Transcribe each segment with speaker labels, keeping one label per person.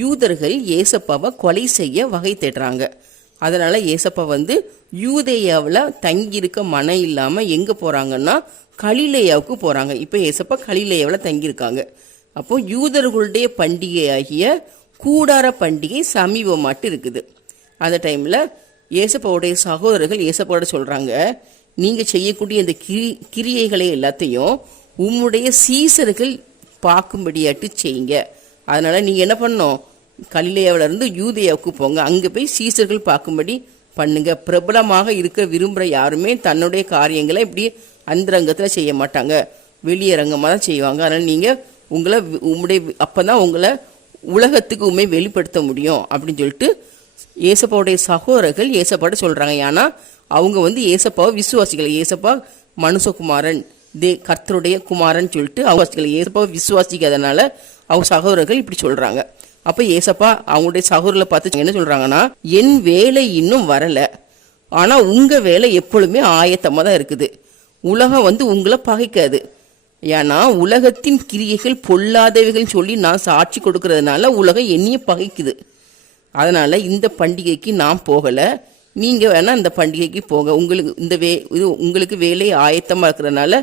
Speaker 1: யூதர்கள் ஏசப்பாவை கொலை செய்ய வகை தேடுறாங்க. அதனால ஏசப்பா வந்து யூதேயாவில் தங்கியிருக்க மனம் இல்லாமல் எங்கே போகிறாங்கன்னா கலிலேயாவுக்கு போகிறாங்க இப்போ ஏசப்பா கலிலேயாவில் தங்கியிருக்காங்க. அப்போ யூதர்களுடைய பண்டிகையாகிய கூடார பண்டிகை சமீபமாட்டு இருக்குது. அந்த டைமில் ஏசப்பாவுடைய சகோதரர்கள் ஏசப்பாவோட சொல்கிறாங்க நீங்கள் செய்யக்கூடிய இந்த கிரி கிரியைகளை எல்லாத்தையும் உம்முடைய சீசர்கள் பார்க்கும்படியாட்டு செய்யுங்க. அதனால் நீங்கள் என்ன பண்ணோம் கலிலேயாவிலிருந்து யூதேயாவுக்கு போங்க. அங்கே போய் சீசர்கள் பார்க்கும்படி பண்ணுங்க. பிரபலமாக இருக்க விரும்புகிற யாருமே தன்னுடைய காரியங்களை இப்படி அந்தரங்கத்தில் செய்ய மாட்டாங்க. வெளியரங்கமாக தான் செய்வாங்க. அதனால் நீங்கள் உங்களை உங்களுடைய அப்போ தான் உங்களை உலகத்துக்கு உண்மை வெளிப்படுத்த முடியும் அப்படின்னு சொல்லிட்டு ஏசப்பாவுடைய சகோதரர்கள் ஏசப்பாட்ட சொல்கிறாங்க ஏன்னா அவங்க வந்து ஏசப்பாவை விசுவாசிகள் ஏசப்பா மனுஷகுமாரன் தே கர்த்தருடைய குமாரன் சொல்லிட்டு அவங்க ஏசப்பாவை விசுவாசிக்காதனால அவங்க சகோதரர்கள் இப்படி சொல்கிறாங்க அப்போ ஏசப்பா அவங்களுடைய சகோதரில் பார்த்து என்ன சொல்கிறாங்கன்னா என் வேலை இன்னும் வரல. ஆனால் உங்கள் வேலை எப்பொழுதுமே ஆயத்தமாக தான் இருக்குது. உலகம் வந்து உங்களை பகைக்காது ஏன்னா உலகத்தின் கிரியைகள் பொல்லாதவைகள் சொல்லி நான் சாட்சி கொடுக்கறதுனால உலகம் என்னையும் பகைக்குது அதனால இந்த பண்டிகைக்கு நான் போகலை. நீங்க வேணா இந்த பண்டிகைக்கு போங்க. உங்களுக்கு இந்த வே இது உங்களுக்கு வேலை ஆயத்தமா இருக்கிறதுனால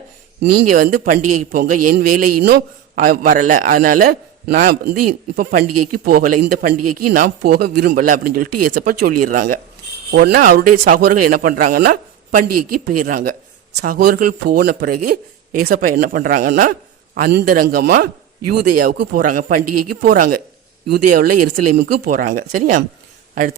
Speaker 1: நீங்க வந்து பண்டிகைக்கு போங்க. என் வேலை இன்னும் வரலை வரல. அதனால நான் வந்து இப்போ பண்டிகைக்கு போகல. இந்த பண்டிகைக்கு நான் போக விரும்பல அப்படின்னு சொல்லிட்டு ஏசப்பா சொல்லிடுறாங்க. உடனே அவருடைய சகோதரர்கள் என்ன பண்றாங்கன்னா பண்டிகைக்கு போயிடுறாங்க. சகோதரர்கள் போன பிறகு ஏசப்பா என்ன பண்றாங்கன்னா அந்தரங்கமா யூதயாவுக்கு போறாங்க. பண்டிகைக்கு போறாங்க. யூதயாவில் எருசலேமுக்கு போறாங்க. சரியா?